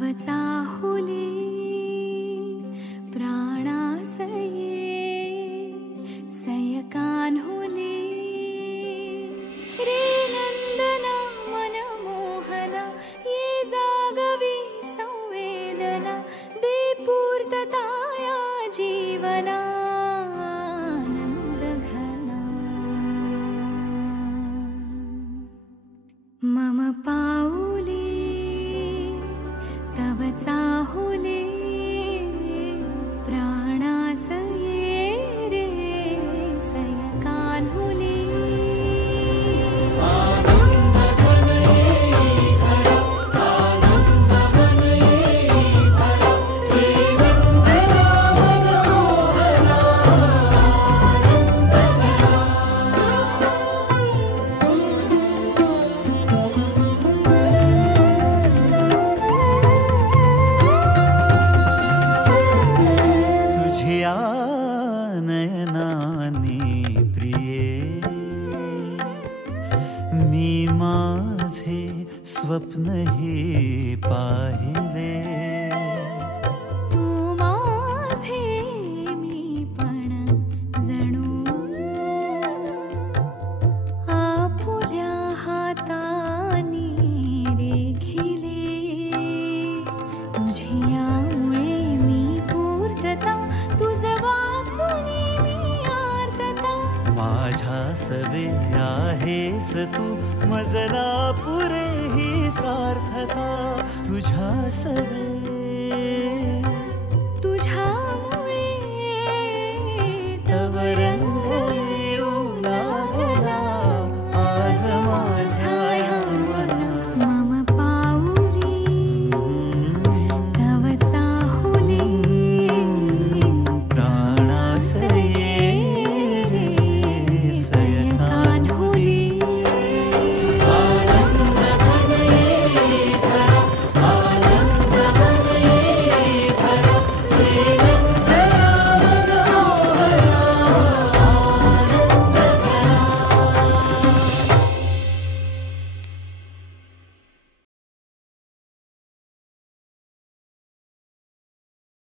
तव चाहुले प्राणासये सयकान्हुले रे नंदना मनमोहना ये जागवी संवेदना दे पूर्तता या जीवना मम पाऊले तव चाहुले प्राणासये रे सयकान्हुले नयनानी प्रिये मी माझे स्वप्न हे पाहिले तू माझे मी पण जणू आपुल्या हातानी रेखिले तुझ्यामुळे मी पूर्तता तुझ वाचुनी मी आर्तता माझ्या सवे आहेस तू मजला पुरे ही सार्थता तुझ्या सवे